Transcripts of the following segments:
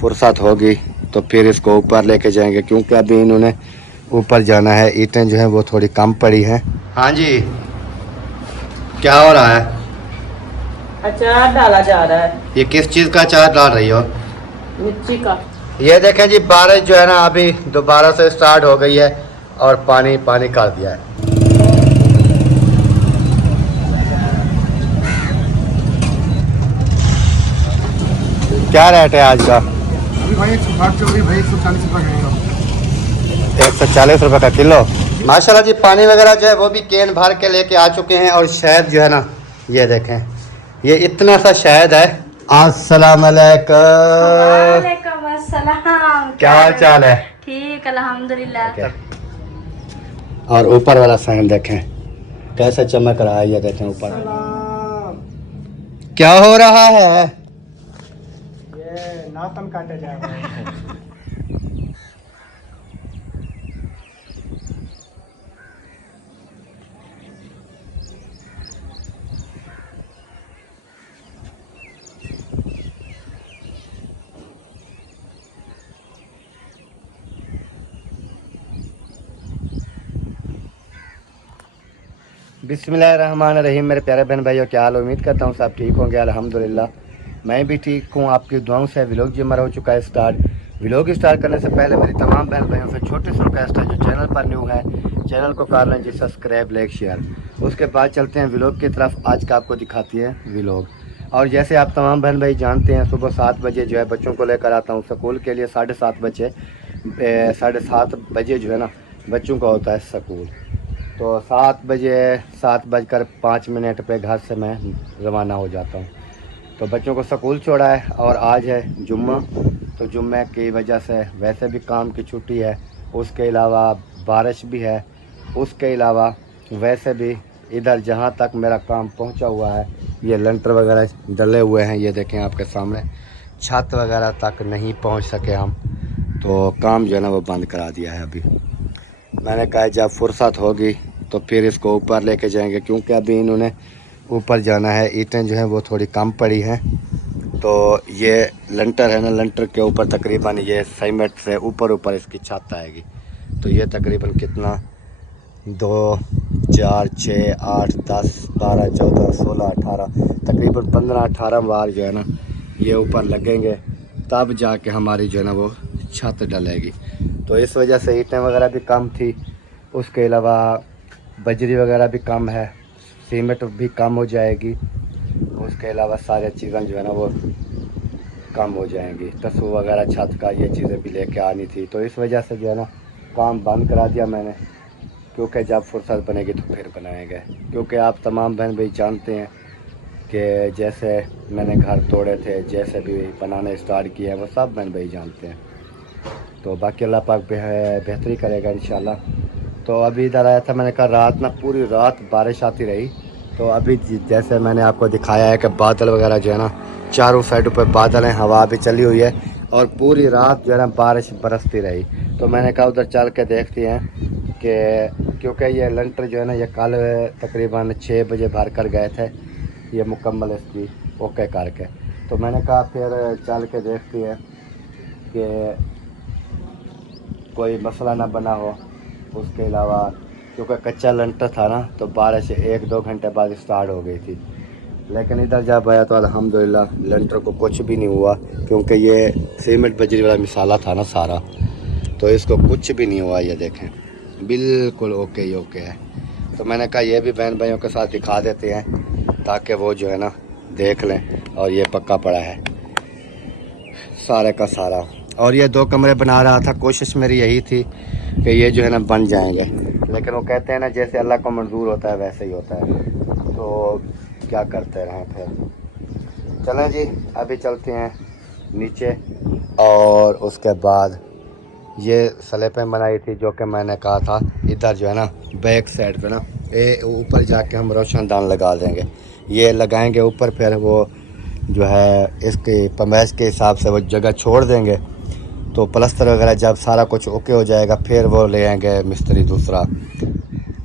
फुर्सत होगी तो फिर इसको ऊपर लेके जाएंगे, क्योंकि अभी इन्होंने ऊपर जाना है। ईंटें जो है वो थोड़ी कम पड़ी हैं। हाँ जी, क्या हो रहा है? अचार डाला जा रहा है। ये किस चीज़ का अचार डाल रही हो? मिर्ची का। ये देखें जी, बारिश जो है ना अभी दोबारा से स्टार्ट हो गई है और पानी पानी कर दिया है। क्या रेट है आज का? अभी भाई 160 चल रही भाई, 140 रुपये करेगा। 140 रुपये का किलो। माशाल्लाह जी, पानी वगैरह जो है वो भी केन भर के लेके आ चुके हैं। और शहद जो है ना, ये देखें, ये इतना सा शहद है। अस्सलाम वालेकुम। वालेकुम अस्सलाम। क्या हाल चाल है? ठीक अल्हम्दुलिल्लाह। और ऊपर वाला साइन देखें कैसा चमक रहा है। ये देखें ऊपर क्या हो रहा है। ये नाखून काटे जा रहे हैं। बिस्मिल्लाहिर्रहमानिर्रहीम। मेरे प्यारे बहन भाइयों, क्या हाल? उम्मीद करता हूँ सब ठीक होंगे। अल्हम्दुलिल्लाह मैं भी ठीक हूँ, आपकी दुआओं से। व्लॉग जी मेरा हो चुका है स्टार्ट। व्लॉग स्टार्ट करने से पहले मेरी तमाम बहन भाइयों से छोटी सी रिक्वेस्ट है, जो चैनल पर न्यू है चैनल को कर लें जी सब्सक्राइब, लाइक, शेयर। उसके बाद चलते हैं व्लॉग की तरफ। आज का आपको दिखाती है व्लॉग। और जैसे आप तमाम बहन भाई जानते हैं, सुबह 7 बजे जो है बच्चों को लेकर आता हूँ स्कूल के लिए। 7:30 बजे 7:30 बजे जो है ना बच्चों का होता है स्कूल। तो 7:05 पे घर से मैं रवाना हो जाता हूँ। तो बच्चों को स्कूल छोड़ा है और आज है जुम्मा। तो जुम्मे की वजह से वैसे भी काम की छुट्टी है, उसके अलावा बारिश भी है, उसके अलावा वैसे भी इधर जहाँ तक मेरा काम पहुँचा हुआ है, ये लंटर वगैरह डले हुए हैं। ये देखें आपके सामने, छत वगैरह तक नहीं पहुँच सके हम, तो काम जो है ना वो बंद करा दिया है। अभी मैंने कहा जब फुर्सत होगी तो फिर इसको ऊपर लेके जाएंगे, क्योंकि अभी इन्होंने ऊपर जाना है। ईंटें जो हैं वो थोड़ी कम पड़ी हैं। तो ये लंटर है ना, लंटर के ऊपर तकरीबन ये सीमेंट से ऊपर इसकी छत आएगी। तो ये तकरीबन कितना 2 4 6 8 10 12 14 16 18 तकरीबन 15-18 बार जो है ना ये ऊपर लगेंगे, तब जाके हमारी जो है ना वो छत डलेगी। तो इस वजह से ईंटें वगैरह भी कम थी, उसके अलावा बजरी वगैरह भी कम है, सीमेंट भी कम हो जाएगी, उसके अलावा सारी चीज़ें जो है ना वो कम हो जाएंगी। तसू वगैरह छत का ये चीज़ें भी लेके आनी थी। तो इस वजह से जो है ना काम बंद करा दिया मैंने, क्योंकि जब फुर्सत बनेगी तो फिर बनाएंगे। क्योंकि आप तमाम बहन भाई जानते हैं कि जैसे मैंने घर तोड़े थे, जैसे भी बनाने स्टार्ट किया है, वो सब बहन भाई जानते हैं। तो बाकी अल्लाह पाक बेहतरी करेगा इंशाल्लाह। तो अभी इधर आया था, मैंने कहा रात ना पूरी रात बारिश आती रही। तो अभी जैसे मैंने आपको दिखाया है कि बादल वगैरह जो है ना चारों साइड पर बादल हैं, हवा भी चली हुई है और पूरी रात जो है ना बारिश बरसती रही। तो मैंने कहा उधर चल के देखते हैं कि क्योंकि ये लंटर जो है ना ये कल तकरीबन 6 बजे भर कर गए थे, ये मुकम्मल इसकी ओके करके। तो मैंने कहा फिर चल के देखते हैं कि कोई मसला ना बना हो। उसके अलावा क्योंकि कच्चा लंटर था ना, तो बारिश 1-2 घंटे बाद स्टार्ट हो गई थी। लेकिन इधर जब आया तो अल्हम्दुलिल्लाह लंटर को कुछ भी नहीं हुआ, क्योंकि ये सीमेंट बजरी वाला मिसाला था ना सारा, तो इसको कुछ भी नहीं हुआ। ये देखें बिल्कुल ओके ही ओके है। तो मैंने कहा ये भी बहन भाइयों के साथ दिखा देते हैं ताकि वो जो है ना देख लें। और ये पक्का पड़ा है सारे का सारा। और ये 2 कमरे बना रहा था, कोशिश मेरी यही थी कि ये जो है ना बन जाएंगे, लेकिन वो कहते हैं ना जैसे अल्लाह को मंजूर होता है वैसे ही होता है। तो क्या करते रहें फिर। चलें जी अभी चलते हैं नीचे। और उसके बाद ये स्लैपें बनाई थी, जो कि मैंने कहा था इधर जो है ना बैक साइड पे ना ये ऊपर जाके हम रोशनदान लगा देंगे। ये लगाएंगे ऊपर, फिर वो जो है इसके पैमाइश के हिसाब से वो जगह छोड़ देंगे। तो प्लस्तर वगैरह जब सारा कुछ ओके हो जाएगा, फिर वो ले आएंगे मिस्त्री दूसरा,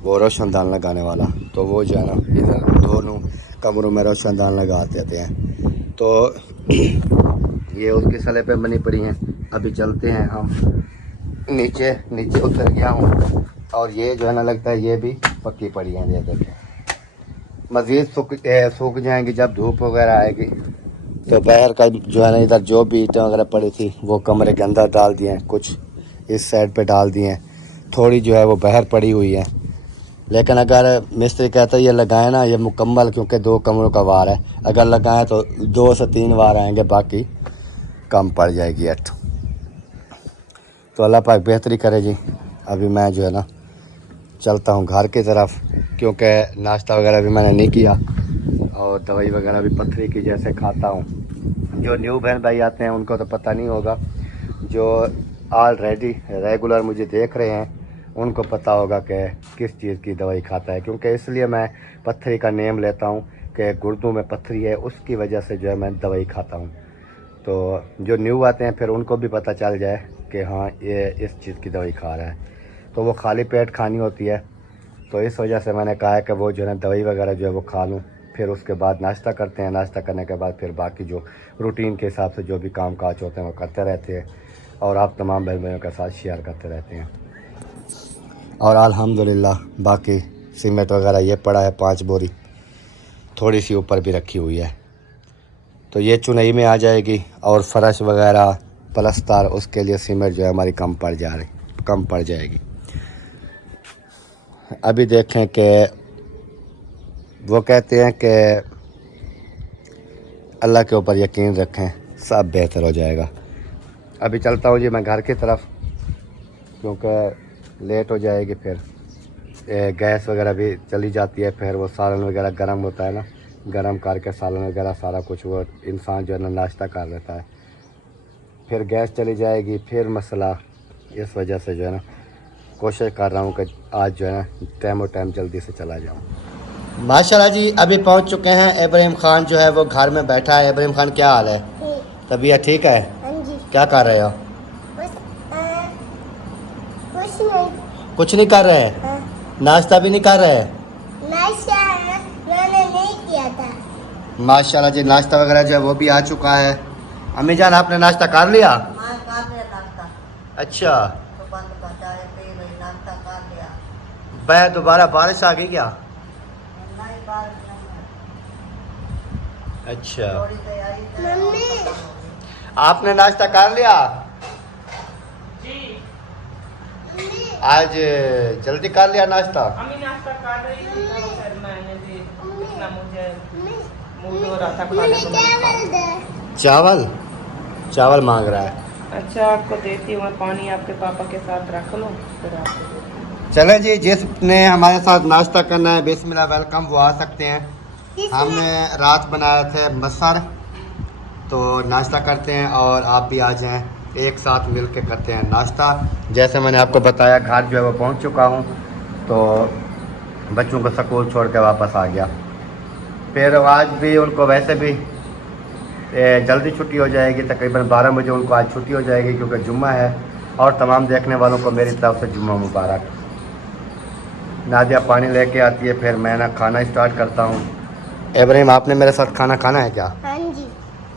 वो रोशनदान लगाने वाला। तो वो जो है ना इधर दोनों कमरों में रोशनदान लगा देते हैं। तो ये उसकी सले पे बनी पड़ी हैं। अभी चलते हैं हम नीचे उतर गया हूँ और ये जो है ना लगता है ये भी पक्की पड़ी हैं। ये देखें मज़ीद सूख जाएंगी जब धूप वगैरह आएगी। तो बाहर का जो है ना इधर जो भी ईंटें वगैरह पड़ी थी वो कमरे के अंदर डाल दिए हैं, कुछ इस साइड पे डाल दिए हैं, थोड़ी जो है वो बाहर पड़ी हुई है। लेकिन अगर मिस्त्री कहता है ये लगाए ना ये मुकम्मल, क्योंकि 2 कमरों का वार है, अगर लगाएं तो 2 से 3 वार आएंगे, बाकी कम पड़ जाएगी एट। तो अल्लाह पाक बेहतरी करे जी। अभी मैं जो है ना चलता हूँ घर की तरफ, क्योंकि नाश्ता वगैरह भी मैंने नहीं किया और दवाई वगैरह भी पथरी की जैसे खाता हूँ। जो न्यू बहन भाई आते हैं उनको तो पता नहीं होगा, जो ऑलरेडी रेगुलर मुझे देख रहे हैं उनको पता होगा कि किस चीज़ की दवाई खाता है, क्योंकि इसलिए मैं पथरी का नेम लेता हूँ कि गुर्दों में पथरी है, उसकी वजह से जो है मैं दवाई खाता हूँ। तो जो न्यू आते हैं फिर उनको भी पता चल जाए कि हाँ ये इस चीज़ की दवाई खा रहा है। तो वो खाली पेट खानी होती है, तो इस वजह से मैंने कहा है कि वो जो है दवाई वगैरह जो है वो खा लूँ, फिर उसके बाद नाश्ता करते हैं। नाश्ता करने के बाद फिर बाकी जो रूटीन के हिसाब से जो भी काम काज होते हैं वो करते रहते हैं और आप तमाम बहन भाइयों के साथ शेयर करते रहते हैं। और अल्हम्दुलिल्लाह बाकी सीमेंट वगैरह ये पड़ा है 5 बोरी, थोड़ी सी ऊपर भी रखी हुई है, तो ये चुनई में आ जाएगी। और फर्श वगैरह प्लस्तर उसके लिए सीमेंट जो है हमारी कम पड़ जाएगी। अभी देखें कि वो कहते हैं कि अल्लाह के ऊपर यकीन रखें, सब बेहतर हो जाएगा। अभी चलता हूँ जी मैं घर की तरफ, क्योंकि लेट हो जाएगी। फिर गैस वगैरह भी चली जाती है, फिर वो सालन वगैरह गर्म होता है ना, गर्म करके सालन वगैरह सारा कुछ वो इंसान जो है ना नाश्ता कर लेता है, फिर गैस चली जाएगी, फिर मसला। इस वजह से जो है ना कोशिश कर रहा हूँ कि आज जो है ना टाइम जल्दी से चला जाऊँ। माशाल्लाह जी अभी पहुँच चुके हैं। इब्राहिम खान जो है वो घर में बैठा है। इब्राहिम खान क्या हाल है? तबीयत ठीक है? क्या कर रहे हो? कुछ नहीं कर रहे हैं? नाश्ता भी नहीं कर रहे हैं? नाश्ता मैंने नहीं किया था। माशाल्लाह जी नाश्ता वगैरह जो है वो भी आ चुका है। अम्मी जान आपने नाश्ता कर लिया? अच्छा भाई दोबारा बारिश आ गई क्या? अच्छा मम्मी आपने नाश्ता कर लिया? जी आज जल्दी कर लिया नाश्ता? अम्मी नाश्ता कर रही थी तो फिर मैंने भी इतना मुझे मूड हो रहा था खाने को। चावल दे। चावल चावल मांग रहा है। अच्छा आपको देती हूँ मैं पानी, आपके पापा के साथ रख लो फिर आपको देती हूँ। चलें जी जिसने हमारे साथ नाश्ता करना है बिस्मिल्लाह वेलकम, वो आ सकते हैं। हमने रात बनाया थे मसर, तो नाश्ता करते हैं और आप भी आ जाएं, एक साथ मिल के करते हैं नाश्ता। जैसे मैंने आपको बताया घर जो है वो पहुंच चुका हूं, तो बच्चों को स्कूल छोड़ के वापस आ गया। फिर आज भी उनको वैसे भी जल्दी छुट्टी हो जाएगी, तकरीबन 12 बजे उनको आज छुट्टी हो जाएगी क्योंकि जुम्मा है। और तमाम देखने वालों को मेरी तरफ से जुम्मा मुबारक। नादिया पानी लेके आती है, फिर मैं ना खाना स्टार्ट करता हूँ। इब्राहिम आपने मेरे साथ खाना खाना है क्या? हाँ जी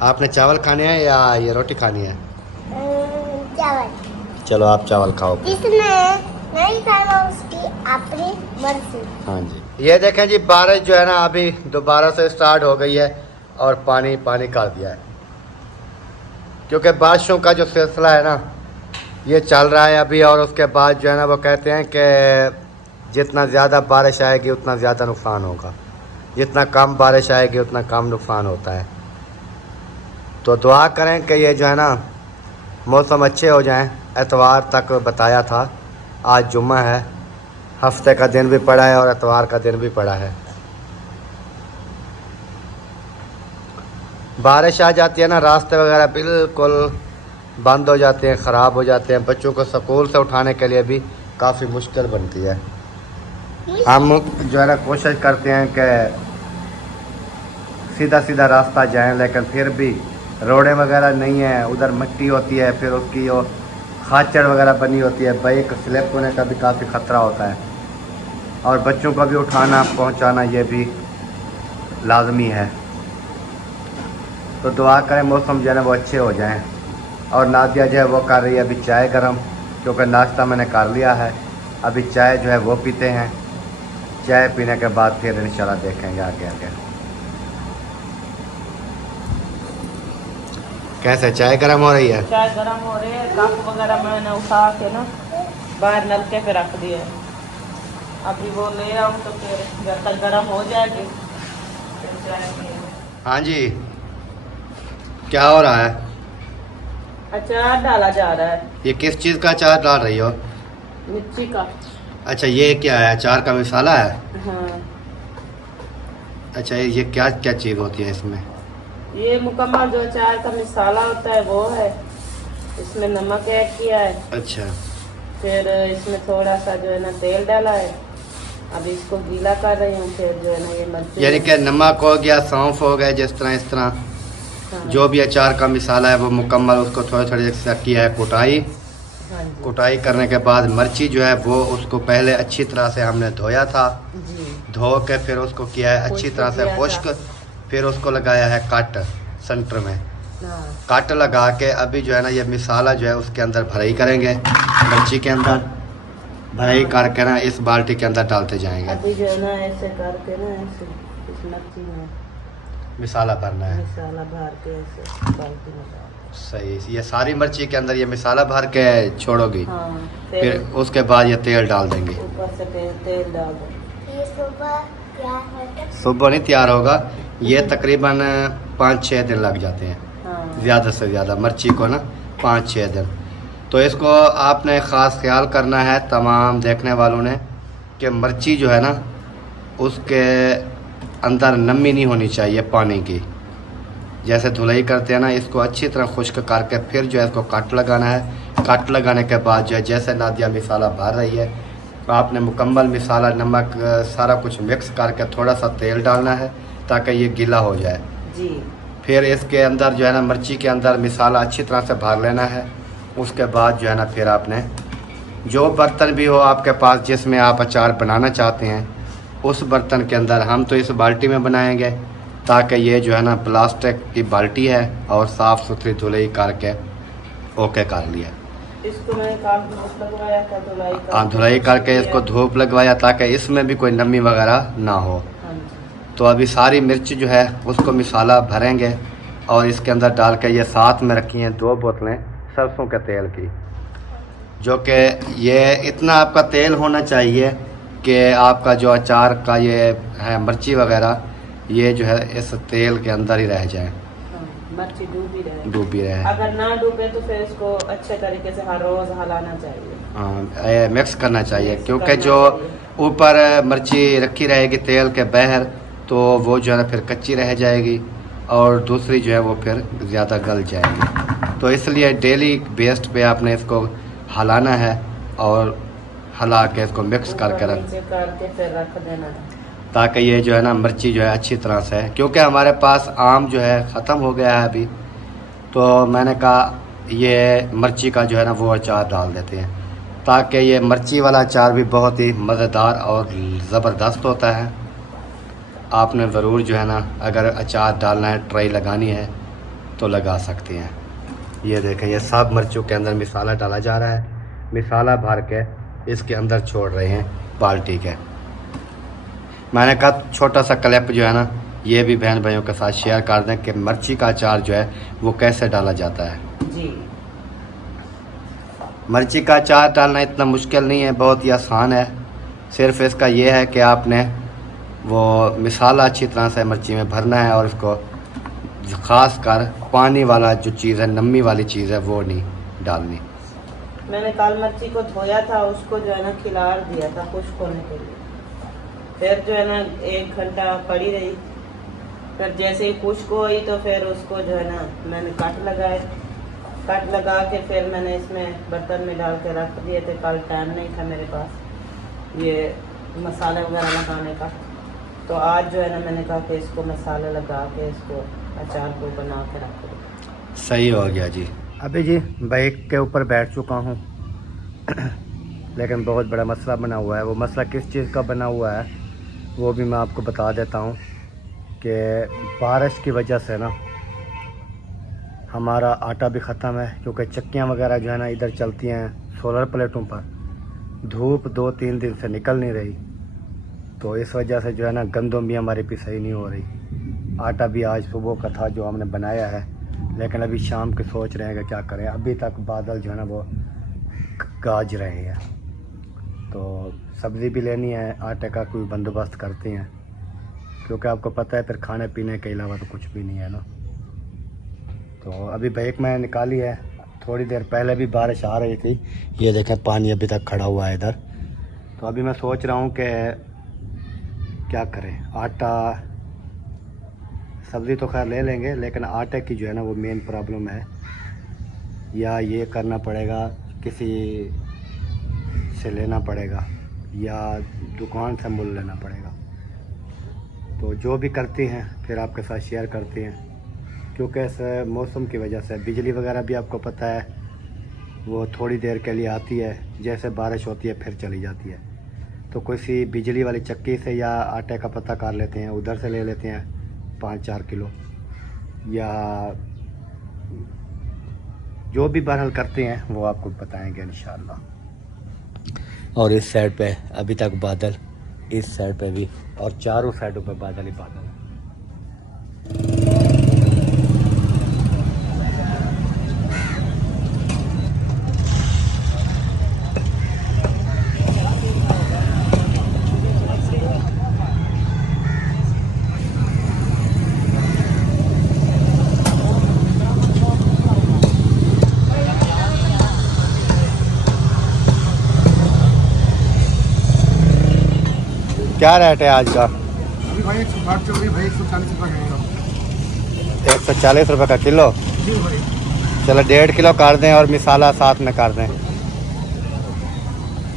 आपने चावल खाने हैं या ये रोटी खानी है? चावल। चलो आप चावल खाओ। जिसने नहीं खाना उसकी अपनी मर्जी। हाँ जी ये देखें जी बारिश जो है ना अभी दोबारा से स्टार्ट हो गई है और पानी कर दिया है, क्योंकि बारिशों का जो सिलसिला है ना ये चल रहा है अभी। और उसके बाद जो है ना वो कहते हैं कि जितना ज़्यादा बारिश आएगी उतना ज़्यादा नुकसान होगा, जितना कम बारिश आएगी उतना कम नुकसान होता है। तो दुआ करें कि ये जो है ना मौसम अच्छे हो जाएं। एतवार तक बताया था, आज जुम्मा है, हफ्ते का दिन भी पड़ा है और एतवार का दिन भी पड़ा है। बारिश आ जाती है ना रास्ते वगैरह बिल्कुल बंद हो जाते हैं, ख़राब हो जाते हैं। बच्चों को स्कूल से उठाने के लिए भी काफ़ी मुश्किल बनती है। हम जो है ना कोशिश करते हैं कि सीधा सीधा रास्ता जाएं, लेकिन फिर भी रोडें वगैरह नहीं है, उधर मिट्टी होती है, फिर उसकी वो खाचड़ वगैरह बनी होती है, बाइक स्लिप होने का भी काफ़ी ख़तरा होता है। और बच्चों को भी उठाना पहुंचाना ये भी लाजमी है। तो दुआ करें मौसम जो है ना वो अच्छे हो जाएं। और नादिया जो है वो कर रही है अभी चाय गरम, क्योंकि नाश्ता मैंने कर लिया है। अभी चाय जो है वो पीते हैं, चाय पीने के बाद फिर इंशाल्लाह देखेंगे आगे आगे। कैसे चाय गरम हो रही है? चाय गर्म हो रही है, कप वगैरह मैंने उठा के ना बाहर नलके पे रख दिया है। अभी वो ले आऊँ तो फिर जब तक गर्म हो जाएगी फिर चाय पिएंगे। हाँ जी, क्या हो रहा है? अचार डाला जा रहा है, ये किस चीज़ का अचार डाल रही हो? मिर्ची का। अच्छा, ये क्या है? अचार का मसाला है? हाँ, अच्छा, ये क्या क्या चीज़ होती है इसमें? ये मुकम्मल जो अचार का मसाला होता है वो है। इसमें नमक ऐड किया है, अच्छा, फिर इसमें थोड़ा सा जो है ना तेल डाला है। अब इसको गीला कर रही हूँ, फिर जो है ना ये मिर्ची, यानी कि नमक हो गया, सौंफ हो गया, जिस तरह इस तरह हाँ, जो भी अचार का मसाला है वो मुकम्मल उसको थोड़ी थोड़ी सा किया है कुटाई। हाँ जी, कुटाई करने के बाद मिर्ची जो है वो उसको पहले अच्छी तरह से हमने धोया था, जी, धो के फिर उसको किया है अच्छी खुश्क तरह से किया था। खुश्क, फिर उसको लगाया है कट सेंटर में। हाँ, कट लगा के अभी जो है ना ये मसाला जो है उसके अंदर भराई करेंगे, मिर्ची के अंदर भराई करके ना इस बाल्टी के अंदर डालते जाएंगे। अभी जो है ना ऐसे करके ना ऐसे इस मिर्ची में मसाला भरना है। मसाला भर के ऐसे बाल्टी में डाल। सही, ये सारी मिर्ची के अंदर ये मसाला भर के छोड़ोगी, हाँ, फिर उसके बाद ये तेल डाल देंगे। ऊपर से तेल डाल दो। ये सुबह क्या है? सुबह नहीं तैयार होगा, ये तकरीबन 5-6 दिन लग जाते हैं, हाँ, ज़्यादा से ज़्यादा मिर्ची को ना 5-6 दिन। तो इसको आपने ख़ास ख्याल करना है तमाम देखने वालों ने कि मिर्ची जो है ना उसके अंदर नमी नहीं होनी चाहिए पानी की। जैसे धुलाई करते हैं ना, इसको अच्छी तरह खुश्क करके फिर जो है इसको कट लगाना है। कट लगाने के बाद जो है जैसे नादिया मसाला भर रही है तो आपने मुकम्मल मसाला नमक सारा कुछ मिक्स करके थोड़ा सा तेल डालना है ताकि ये गीला हो जाए। जी, फिर इसके अंदर जो है ना मिर्ची के अंदर मसाला अच्छी तरह से भर लेना है। उसके बाद जो है ना फिर आपने जो बर्तन भी हो आपके पास जिसमें आप अचार बनाना चाहते हैं उस बर्तन के अंदर, हम तो इस बाल्टी में बनाएंगे ताकि ये जो है ना प्लास्टिक की बाल्टी है और साफ़ सुथरी धुलाई करके ओके कर लिया। इसको मैंने काल धूप लगवाया था, धुलाई कर। हाँ, धुलाई करके इसको धूप लगवाया ताकि इसमें भी कोई नमी वगैरह ना हो। हाँ जी, तो अभी सारी मिर्च जो है उसको मसाला भरेंगे और इसके अंदर डाल के ये साथ में रखी हैं 2 बोतलें सरसों के तेल की, जो कि ये इतना आपका तेल होना चाहिए कि आपका जो अचार का ये है मिर्ची वगैरह ये जो है इस तेल के अंदर ही रह जाए, हाँ, मिर्ची डूबी रहे। अगर ना डूबे तो फिर इसको अच्छे तरीके से हर रोज़ हिलाना चाहिए। हाँ, ये मिक्स करना चाहिए मिक्स क्योंकि करना जो चाहिए। ऊपर मिर्ची रखी रहेगी तेल के बाहर तो वो जो है ना फिर कच्ची रह जाएगी और दूसरी जो है वो फिर ज़्यादा गल जाएगी। तो इसलिए डेली बेस्ड पे आपने इसको हिलाना है और हिला के इसको मिक्स करके ऊपर रख, नीचे करके फिर रख देना है। ताकि ये जो है ना मिर्ची जो है अच्छी तरह से, क्योंकि हमारे पास आम जो है ख़त्म हो गया है अभी, तो मैंने कहा ये मिर्ची का जो है ना वो अचार डाल देते हैं ताकि ये मिर्ची वाला अचार भी बहुत ही मज़ेदार और ज़बरदस्त होता है। आपने ज़रूर जो है ना अगर अचार डालना है, ट्राई लगानी है तो लगा सकते हैं। ये देखें, ये सब मिर्चों के अंदर मसाला डाला जा रहा है, मसाला भर के इसके अंदर छोड़ रहे हैं बाल्टी के। मैंने कहा छोटा सा क्लिप जो है ना ये भी बहन भाइयों के साथ शेयर कर दें कि मिर्ची का अचार जो है वो कैसे डाला जाता है। जी, मिर्ची का अचार डालना इतना मुश्किल नहीं है, बहुत ही आसान है। सिर्फ इसका ये है कि आपने वो मसाला अच्छी तरह से मिर्ची में भरना है और इसको ख़ास कर पानी वाला जो चीज़ है, नमी वाली चीज़ है वो नहीं डालनी। मैंने काल मिर्ची को धोया था, उसको जो है ना खिलार दिया था खुश्क होने के लिए। फिर जो है ना 1 घंटा पड़ी रही, फिर जैसे ही खुश्क हुई तो फिर उसको जो है ना मैंने कट लगाए। कट लगा के फिर मैंने इसमें बर्तन में डाल के रख दिए थे। कल टाइम नहीं था मेरे पास ये मसाले वगैरह लगाने का, तो आज जो है ना मैंने कहा कि इसको मसाला लगा के इसको अचार को बना के रख दो। सही हो गया जी। अभी जी बाइक के ऊपर बैठ चुका हूँ लेकिन बहुत बड़ा मसला बना हुआ है। वो मसला किस चीज़ का बना हुआ है वो भी मैं आपको बता देता हूँ कि बारिश की वजह से ना हमारा आटा भी ख़त्म है, क्योंकि चक्कियाँ वगैरह जो है ना इधर चलती हैं सोलर प्लेटों पर। धूप 2-3 दिन से निकल नहीं रही, तो इस वजह से जो है ना गंदम भी हमारी पिसाई नहीं हो रही। आटा भी आज सुबह का था जो हमने बनाया है, लेकिन अभी शाम के सोच रहे हैं कि क्या करें। अभी तक बादल जो है ना वो गाज रहे हैं, तो सब्ज़ी भी लेनी है, आटे का कोई बंदोबस्त करते हैं, क्योंकि आपको पता है फिर खाने पीने के अलावा तो कुछ भी नहीं है ना। तो अभी बाइक मैंने निकाली है, थोड़ी देर पहले भी बारिश आ रही थी, ये देखें पानी अभी तक खड़ा हुआ है इधर। तो अभी मैं सोच रहा हूँ कि क्या करें, आटा सब्ज़ी तो खैर ले लेंगे, लेकिन आटे की जो है ना वो मेन प्रॉब्लम है। या ये करना पड़ेगा, किसी से लेना पड़ेगा, या दुकान से मूल लेना पड़ेगा। तो जो भी करते हैं फिर आपके साथ शेयर करते हैं, क्योंकि इस मौसम की वजह से बिजली वगैरह भी आपको पता है वो थोड़ी देर के लिए आती है, जैसे बारिश होती है फिर चली जाती है। तो किसी बिजली वाली चक्की से या आटे का पता कर लेते हैं, उधर से ले लेते हैं 5-4 किलो, या जो भी बहरहाल करते हैं वो आपको बताएंगे इंशाल्लाह। और इस साइड पे अभी तक बादल, इस साइड पे भी, और चारों साइडों पे बादल ही बादल है। क्या रेट है आज का? अभी भाई 160 चल भाई 140 रुपये करेगा। 140 रुपये का किलो। जी भाई। चलो 1.5 किलो कर दें और मिसाला साथ में कर दें।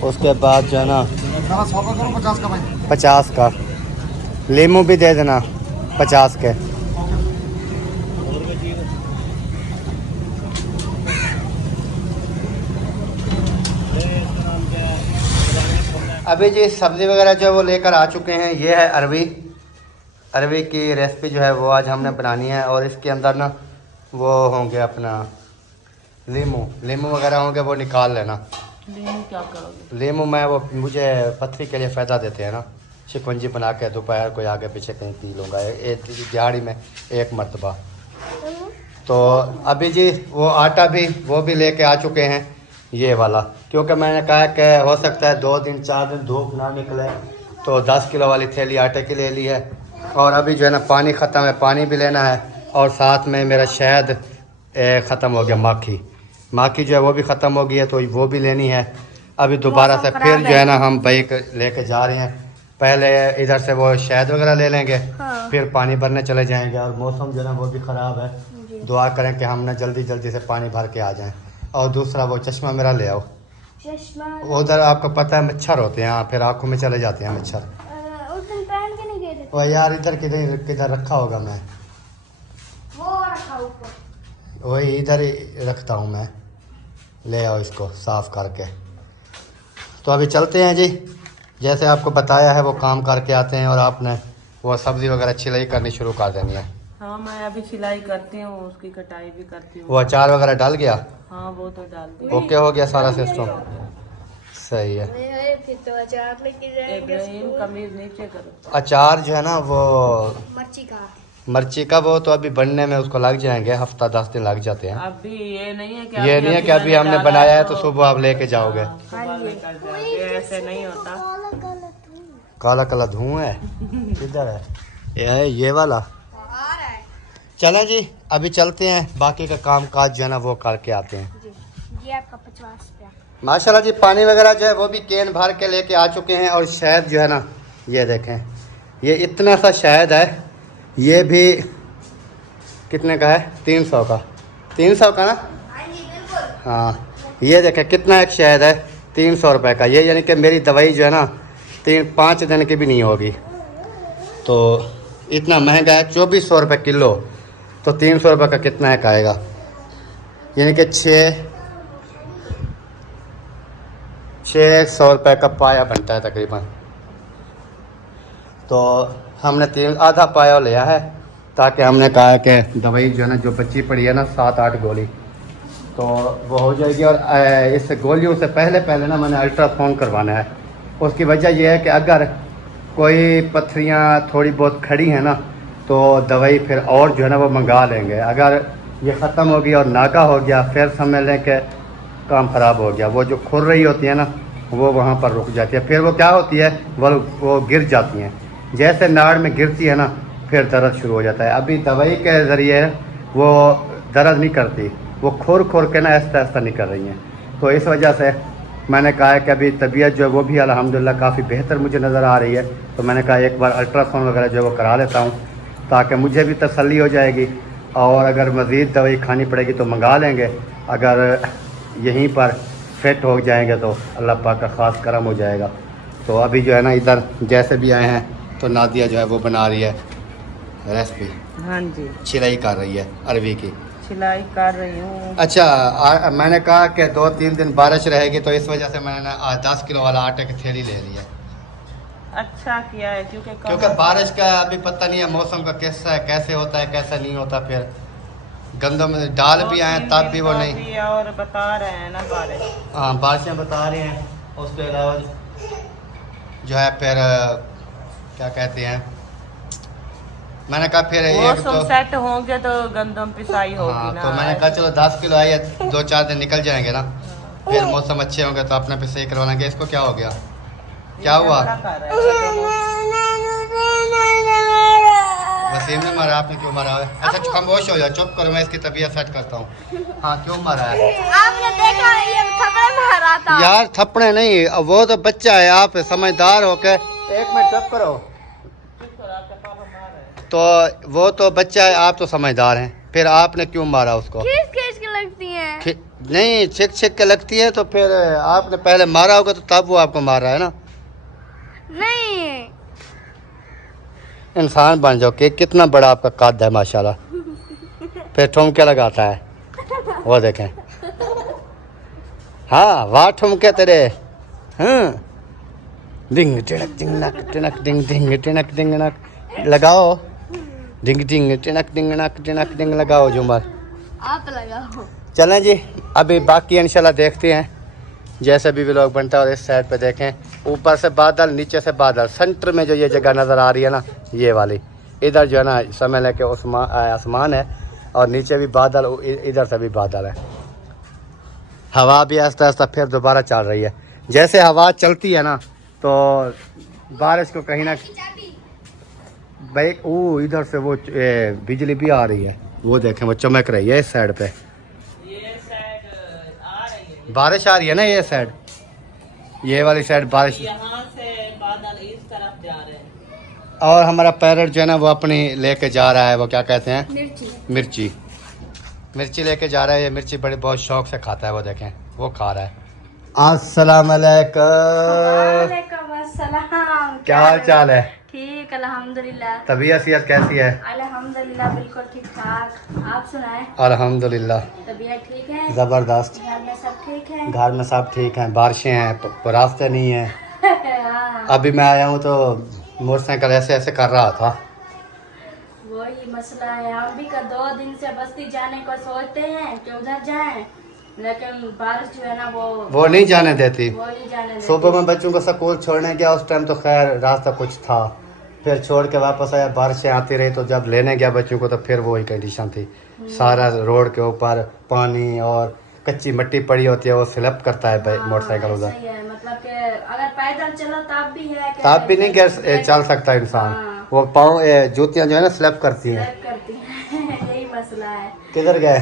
उसके बाद जो है ना 100 का करो, 50 का भाई। 50 का लीमू भी दे देना 50 के। अभी जी सब्ज़ी वगैरह जो है वो लेकर आ चुके हैं। ये है अरवी की रेसिपी जो है वो आज हमने बनानी है, और इसके अंदर ना वो होंगे अपना लीमू वगैरह होंगे, वो निकाल लेना। लीमू क्या करोगे? लीमू मैं वो मुझे पथरी के लिए फ़ायदा देते हैं ना, शिकंजी बना के दोपहर को आगे पीछे कहीं पी लूँगा, एक दिहाड़ी में एक मरतबा। तो अभी जी वो आटा भी वो भी लेके आ चुके हैं, ये वाला, क्योंकि मैंने कहा कि हो सकता है 2-4 दिन धूप ना निकले, तो 10 किलो वाली थैली आटे की ले ली है। और अभी जो है ना पानी ख़त्म है, पानी भी लेना है, और साथ में मेरा शहद ख़त्म हो गया, माखी जो है वो भी ख़त्म हो गई है, तो वो भी लेनी है। अभी दोबारा से फिर जो है ना हम बाइक लेके जा रहे हैं, पहले इधर से वो शहद वगैरह ले लेंगे, फिर पानी भरने चले जाएंगे। और मौसम जो है ना वो भी ख़राब है, दुआ करें कि हम ना जल्दी जल्दी से पानी भर के आ जाएं। और दूसरा वो चश्मा मेरा ले आओ, उधर आपको पता है मच्छर होते हैं, फिर आँखों में चले जाते हैं मच्छर। उस दिन पहन के नहीं गए थे। वो यार इधर किधर रखा होगा, मैं वो रखा ऊपर। वही इधर ही रखता हूँ मैं, ले आओ इसको साफ़ करके। तो अभी चलते हैं जी, जैसे आपको बताया है वो काम करके आते हैं, और आपने वो सब्ज़ी वगैरह छिलाई करनी शुरू कर देनी है। हाँ मैं अभी सिलाई करती हूँ, उसकी कटाई भी करती हूँ। वो अचार वगैरह डाल गया? हाँ वो तो डाल दिया। ओके हो गया सारा सिस्टम, सही है। फिर तो अचार लेके जाएंगे। इब्राहिम कमीज नीचे करो। अचार जो है ना वो मर्ची का वो तो अभी बनने में उसको लग जाएंगे, हफ्ता 10 दिन लग जाते हैं। अभी ये नहीं है कि अभी हमने बनाया है तो सुबह आप लेके जाओगे। सुबह लेकर जाओगे, ऐसे नहीं होता। काला काला धुआं है, किधर है ये वाला? चलें जी अभी चलते हैं, बाकी का काम काज जो है ना वो करके आते हैं। ये आपका 50 रुपया। माशाल्लाह जी पानी वगैरह जो है वो भी कैन भर के लेके आ चुके हैं। और शहद जो है ना ये देखें, ये इतना सा शहद है, ये भी कितने का है? 300 का। 300 का ना? हाँ ये देखें कितना एक शहद है, 300 रुपये का। ये यानी कि मेरी दवाई जो है ना 3-5 दिन की भी नहीं होगी। तो इतना महंगा है, 2400 रुपये किलो। तो 300 रुपये का कितना एक आएगा, यानी कि 600 रुपये का पाया बनता है तकरीबन। तो हमने आधा पाया लिया है, ताकि हमने कहा कि दवाई जो है ना जो बच्ची पड़ी है ना 7-8 गोली तो वो हो जाएगी। और इस गोलियों से पहले ना मैंने अल्ट्रासाउंड करवाना है। उसकी वजह यह है कि अगर कोई पत्थरियाँ थोड़ी बहुत खड़ी हैं ना तो दवाई फिर और जो है ना वो मंगा लेंगे। अगर ये ख़त्म हो गया और नाका हो गया फिर समझ लें कि काम ख़राब हो गया। वो जो खुर रही होती है ना वो वहाँ पर रुक जाती है, फिर वो क्या होती है वो गिर जाती हैं। जैसे नाड़ में गिरती है ना फिर दर्द शुरू हो जाता है। अभी दवाई के ज़रिए वो दर्द नहीं करती, वो खुर के ना ऐसा ऐसा नहीं कर रही हैं। तो इस वजह से मैंने कहा है कि अभी तबीयत जो है वो भी अल्हम्दुलिल्लाह काफ़ी बेहतर मुझे नज़र आ रही है। तो मैंने कहा एक बार अल्ट्रासाउंड वगैरह जो है वो करा लेता हूँ ताकि मुझे भी तसल्ली हो जाएगी। और अगर मज़ीद दवाई खानी पड़ेगी तो मंगा लेंगे, अगर यहीं पर फिट हो जाएंगे तो अल्लाह पाक का ख़ास करम हो जाएगा। तो अभी जो है ना इधर जैसे भी आए हैं तो नादिया जो है वो बना रही है रेसिपी, हाँ जी सिलाई कर रही है अरवी की। सिलाई कर रही हूँ। अच्छा मैंने कहा कि 2-3 दिन बारिश रहेगी तो इस वजह से मैंने 10 किलो वाला आटे की थैली ले ली है। अच्छा किया है क्योंकि बारिश का अभी पता नहीं है मौसम का कैसा है, कैसे होता है कैसा नहीं होता। फिर गंदम डाल भी आए तब भी वो नहीं, और बता रहे हैं ना बारिश। हाँ बारिशें बता रहे हैं। उसके अलावा जो है फिर क्या कहते हैं, मैंने कहा फिर एक तो सेट होंगे तो गंदम पिसाई होगी हाँ ना। तो मैंने कहा चलो 10 किलो आई है, 2-4 दिन निकल जाएंगे ना, फिर मौसम अच्छे होंगे तो अपने पे सही करवाएंगे। इसको क्या हो गया, क्या हुआ? वसीम ने मारा, आपने क्यों मारा है? अच्छा खामोश हो जाओ, चुप करो, मैं इसकी तबीयत सेट करता हूँ। हाँ क्यों मारा है? आपने देखा ये थप्पड़ मारा था। यार थप्पड़े नहीं, वो तो बच्चा है, आप समझदार हो के 1 मिनट चुप करो। तो वो तो बच्चा है, आप तो समझदार हैं, फिर आपने क्यों मारा उसको? खींच के लगती है। नहीं छिक के लगती है तो फिर आपने पहले मारा होगा तो तब वो आपको मार रहा है ना। नहीं इंसान बन जाओ कि कितना बड़ा आपका कद है माशाल्लाह। फिर ठुमके लगाता है, वो देखें। हाँ वाह ठुमके तेरे। हाँ डिंग टिनक डिंग नक टिनक डिंग डिंग टिनक डिंग नक लगाओ, डिंग डिंग टिनक डिंग नक टिनक डिंग लगाओ जुमर। आप लगाओ। चलें जी, अभी बाकी इंशाल्लाह देखते हैं जैसे भी व्लॉग बनता है। और इस साइड पे देखें, ऊपर से बादल नीचे से बादल, सेंटर में जो ये जगह नज़र आ रही है ना ये वाली, इधर जो है ना समझ लें कि आसमान है और नीचे भी बादल, इधर से भी बादल है। हवा भी आस्ता आस्ता फिर दोबारा चल रही है। जैसे हवा चलती है ना तो बारिश को कहीं ना भाई इधर से वो बिजली भी आ रही है, वो देखें वो चमक रही है इस साइड पे। बारिश आ रही है ना ये साइड, ये वाली साइड बारिश। यहाँ से बादल इस तरफ जा रहे हैं और हमारा पैरट जो है ना वो अपनी लेके जा रहा है, वो क्या कहते हैं, मिर्ची लेके जा रहा है। ये मिर्ची बड़े बहुत शौक से खाता है, वो देखें वो खा रहा है। अस्सलाम वालेकुम, क्या हाल चाल है? ठीक अल्हम्दुलिल्लाह। तबीयत सेहत कैसी है? अल्हम्दुलिल्लाह बिल्कुल ठीक ठाक। आप सुनाएं? अल्हम्दुलिल्लाह तबीयत ठीक है? ज़बरदस्त। घर में सब ठीक है? घर में सब ठीक हैं, बारिशें हैं, रास्ते नहीं हैं। हाँ, अभी मैं आया हूँ तो मोटरसाइकिल ऐसे ऐसे कर रहा था। वही मसला है। हम भी 2 दिन से बस्ती जाने को सोचते हैं कि उधर जाएं, लेकिन बारिश जो है ना वो नहीं जाने देती। वो नहीं जाने देती। सुबह में बच्चों को स्कूल छोड़ने गया, उस टाइम तो खैर रास्ता कुछ था, फिर छोड़ के वापस आया, बारिशें आती रही, तो जब लेने गया बच्चों को तो फिर वही कंडीशन थी। सारा रोड के ऊपर पानी और कच्ची मिट्टी पड़ी होती है, वो स्लिप करता है मोटरसाइकिल उधर। सही है, मतलब कि अगर पैदल चलो तब भी है कि तब भी नहीं चल सकता इंसान। हाँ। वो पाँव जूतियाँ जो है ना स्लिप करती हैं। स्लिप करती हैं यही मसला है। किधर गए?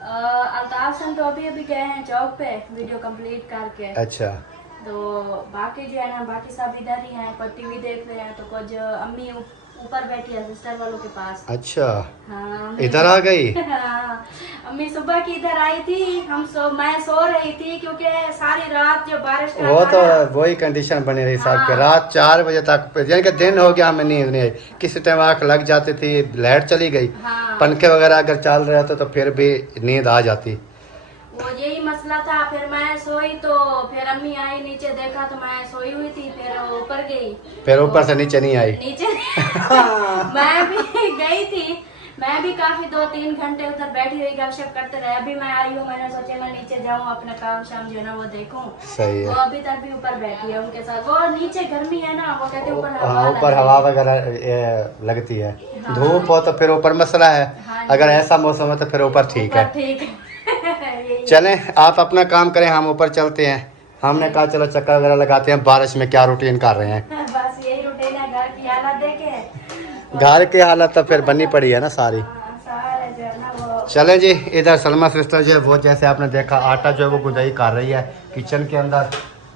अल्ताफ सन तो अभी गए हैं चौक पे वीडियो कंप्लीट करके। अच्छा तो बाकी जो है ना बाकी सब इधर ही हैं, कोई टीवी देख रहे हैं तो कुछ अम्मी ऊपर बैठी है सिस्टर वालों के पास। अच्छा हाँ इधर आ गई। हाँ, अम्मी सुबह की इधर आई थी। मैं सो रही थी क्योंकि सारी रात जो बारिश का वो तो था ना, वही कंडीशन बनी रही साहब के। हाँ। रात 4 बजे तक, यानी कि दिन हो गया, हमें नींद नहीं आई। किसी टाइम आँख लग जाती थी, लाइट चली गई, हाँ। पंखे वगैरह अगर चल रहे होते तो फिर भी नींद आ जाती। वो यही मसला था, फिर मैं सोई तो फिर अम्मी आई नीचे, देखा तो मैं सोई हुई थी, फिर ऊपर गई, फिर ऊपर से नीचे नहीं आई। नीचे मैं भी गई थी, मैं भी काफी 2-3 घंटे उधर बैठी हुई गपशप करते रहे। अभी मैं आई हूँ, मैंने सोचा मैं नीचे जाऊँ, अपना काम शाम जो है ना वो देखूं। सही वो है। अभी तक भी ऊपर बैठी है उनके साथ। वो नीचे गर्मी है ना, वो कहते ऊपर हाँ, हवा ऊपर हवा वगैरह लगती है। धूप हो तो फिर ऊपर मसला है, हाँ अगर ऐसा मौसम है तो फिर ऊपर ठीक है। ठीक है। चलें, आप अपना काम करें, हम ऊपर चलते हैं। हमने कहा चलो चक्कर वगैरह लगाते हैं, बारिश में क्या रूटीन कर रहे हैं। बस यही रूटीन है, घर की हालत देखे, घर की हालत तो फिर बननी पड़ी है ना सारी। सारे जो है ना वो। चलें जी, इधर सलमा सिस्टर जो है वो जैसे आपने देखा आटा जो है वो गुदाई कर रही है किचन के अंदर,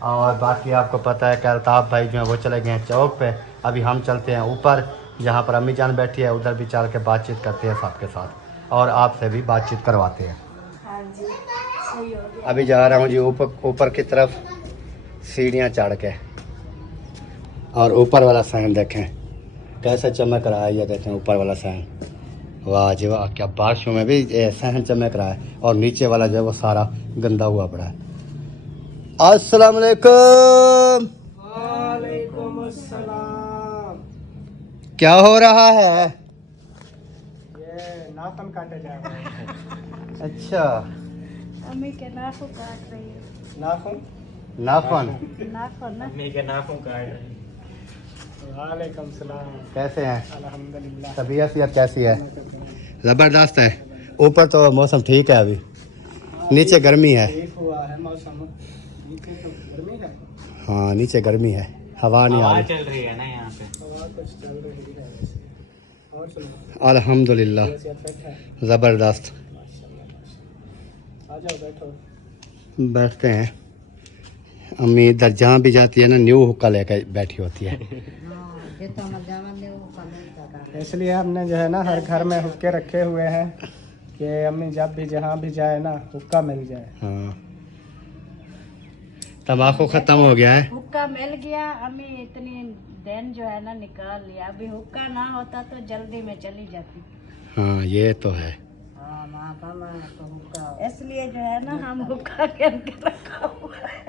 और बाकी आपको पता है कि अल्ताफ़ भाई जो है वो चले गए हैं चौक पे। अभी हम चलते हैं ऊपर जहाँ पर अम्मी जान बैठी है, उधर भी चल के बातचीत करते हैं सबके साथ और आपसे भी बातचीत करवाते हैं। हाँ जी, सही हो गया। अभी जा रहा हूँ जी ऊपर की तरफ सीढ़ियाँ चढ़ के, और ऊपर वाला सहन देखें कैसे चमक रहा है। ये देखें ऊपर वाला सहन, वाह जी वाह, क्या बारिशों में भी सहन चमक रहा है, और नीचे वाला जो है वो सारा गंदा हुआ पड़ा है। अस्सलाम वालेकुम। वालेकुम अस्सलाम। क्या हो रहा है? ये नाखून काटे जा रहे हैं। अच्छा, अम्मी के नाखून काट रही है। नाखून नाखून नाखून ना, मम्मी के नाखून काट रहे हैं। वालेकुम सलाम। कैसे हैं? अल्हम्दुलिल्लाह। तबीयत कैसी है? ज़बरदस्त है। ऊपर तो मौसम ठीक है, अभी नीचे गर्मी है। ठीक हुआ है मौसम, नीचे तो गर्मी है। हाँ, नीचे गर्मी है, हवा नहीं आ रही। चल रही है ना यहाँ पे, हवा कुछ चल रही है वैसे। और सुनो, अल्हम्दुलिल्लाह कैसी फिट है? ज़बरदस्त। आ जाओ बैठो। बैठते हैं। अम्मी इधर जहाँ भी जाती है ना न्यू हुक्का लेकर बैठी होती है। इसलिए हमने जो है ना हर घर में हुक्के रखे हुए हैं कि अम्मी जब भी जहाँ भी जाए ना हुक्का मिल जाए। हाँ, तम्बाकू ख़त्म हो गया है। हुक्का मिल गया, अम्मी इतनी दिन जो है ना निकाल लिया। अभी हुक्का ना होता तो जल्दी में चली जाती। हाँ, ये तो है। इसलिए जो है ना हम हुक्का के रखा हुआ है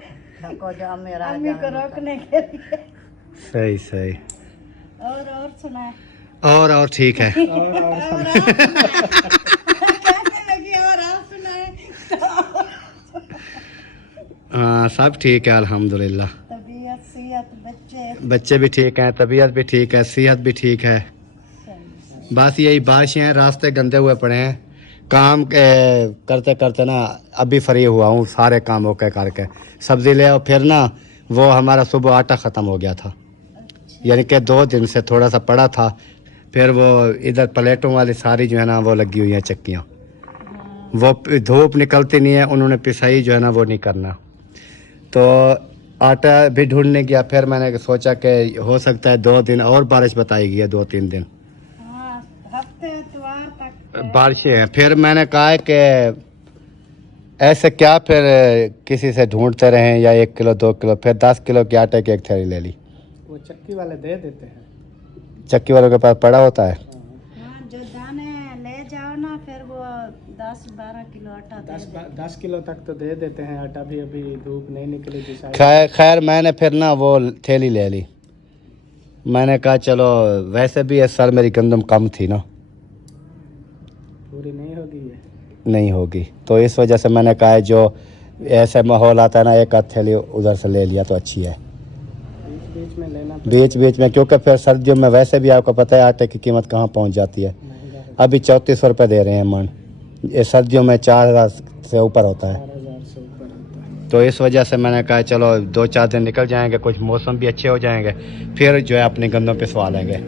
अम्मी को रोकने के लिए। सही सही। और सुनाए। और ठीक है। कहने लगी और आप सुनाए। हाँ, सब ठीक है अल्हम्दुलिल्लाह। तबीयत सेहत बच्चे भी ठीक हैं, तबीयत भी ठीक है, सेहत भी ठीक है। बस यही बारिशें हैं, रास्ते गंदे हुए पड़े हैं। काम करते करते ना अभी फ्री हुआ हूँ, सारे काम ओके करके सब्ज़ी ले आओ। फिर ना वो हमारा सुबह आटा ख़त्म हो गया था, यानी कि 2 दिन से थोड़ा सा पड़ा था। फिर वो इधर प्लेटों वाली सारी जो है ना वो लगी हुई हैं चक्कियाँ, वो धूप निकलती नहीं है, उन्होंने पिसाई जो है ना वो नहीं करना। तो आटा भी ढूंढने गया, फिर मैंने सोचा कि हो सकता है 2 दिन और बारिश बताई है, 2-3 दिन हफ्ते इतवार तक बारिशें हैं। फिर मैंने कहा कि ऐसे क्या, फिर किसी से ढूंढते रहें या 1 किलो 2 किलो, फिर 10 किलो की आटे की एक थैली ले ली। वो चक्की वाले दे देते हैं, चक्की वालों के पास पड़ा होता है। हाँ, जो दाने ले जाओ ना फिर वो 10-12 किलो आटा दे देते। 10 किलो तक तो दे देते हैं आटा भी। अभी धूप नहीं निकली थी शायद। खैर मैंने फिर ना वो थैली ले ली। मैंने कहा चलो, वैसे भी इस साल मेरी गंदम कम थी ना, पूरी नहीं होगी ये। नहीं होगी, तो इस वजह से मैंने कहा जो ऐसे माहौल आता है ना, एक आध थैली उधर से ले लिया तो अच्छी है। बीच में लेना बीच बीच में, क्योंकि फिर सर्दियों में वैसे भी आपको पता है आटे की कीमत कहाँ पहुँच जाती है। महंगा है। अभी 3400 रुपये दे रहे हैं मन, ये सर्दियों में 4000 से ऊपर होता है। 4000 से ऊपर होता है। तो इस वजह से मैंने कहा चलो 2-4 दिन निकल जाएंगे, कुछ मौसम भी अच्छे हो जाएंगे, फिर जो है अपनी गंदम पिसवा लेंगे।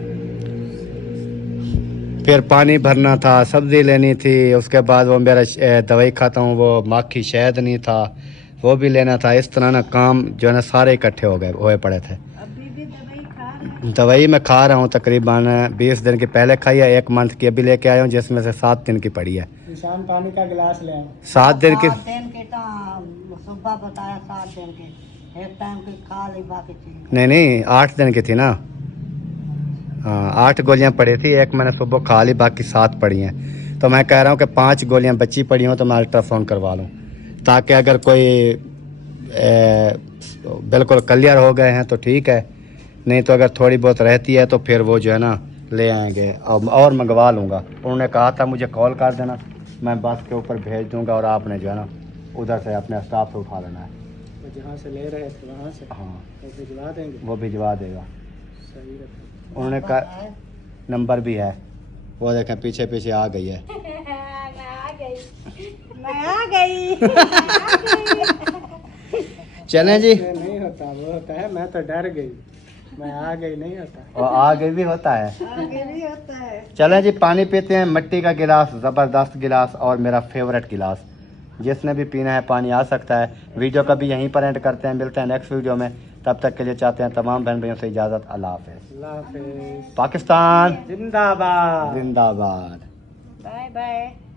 फिर पानी भरना था, सब्ज़ी लेनी थी, उसके बाद वो मेरा दवाई खाता हूँ वो माखी शहद नहीं था, वो भी लेना था। इस तरह ना काम जो है ना सारे इकट्ठे हुए पड़े थे। अभी भी दवाई खा रहे हैं। दवाई मैं खा रहा हूँ, तकरीबन 20 दिन की पहले खाई है, 1 मंथ की अभी लेके आया हूँ, जिसमें से 7 दिन की पड़ी है। निशान पानी का गिलास ले आओ। 7 दिन की। सुबह बताया 7 दिन के, एक टाइम की खा ली बाकी चीज। नहीं 8 दिन की थी ना। हाँ, 8 गोलियाँ पड़ी थी, एक मैंने सुबह खा ली, बाकी 7 पड़ी हैं। तो मैं कह रहा हूँ कि 5 गोलियाँ बची पड़ी हों तो मैं अल्ट्रासाउंड करवा लूँ, ताकि अगर कोई बिल्कुल क्लियर हो गए हैं तो ठीक है, नहीं तो अगर थोड़ी बहुत रहती है तो फिर वो जो है ना ले आएंगे और मंगवा लूँगा। उन्होंने कहा था मुझे कॉल कर देना, मैं बस के ऊपर भेज दूँगा और आपने जो है ना उधर से अपने स्टाफ से उठा लेना है। तो जहाँ से ले रहे थे वहाँ से हाँ वो भिजवा देंगे। वो भिजवा देगा। सही रखा। उन्होंने कहा नंबर भी है, वो देखें पीछे पीछे आ गई है। मैं आ गई। चलें जी। नहीं होता, वो होता है मैं तो डर गई, मैं आ गई नहीं होता। और आगे भी होता है। आगे भी होता है। चलें जी, पानी पीते हैं। मिट्टी का गिलास, ज़बरदस्त गिलास और मेरा फेवरेट गिलास। जिसने भी पीना है पानी आ सकता है। वीडियो का भी यहीं पर एंड करते हैं, मिलते हैं नेक्स्ट वीडियो में। तब तक के लिए चाहते हैं तमाम बहन भाइयों से इजाज़त। अल्लाह हाफ़िज़। अल्लाह हाफिज़। पाकिस्तान जिंदाबाद। जिंदाबाद। Bye bye.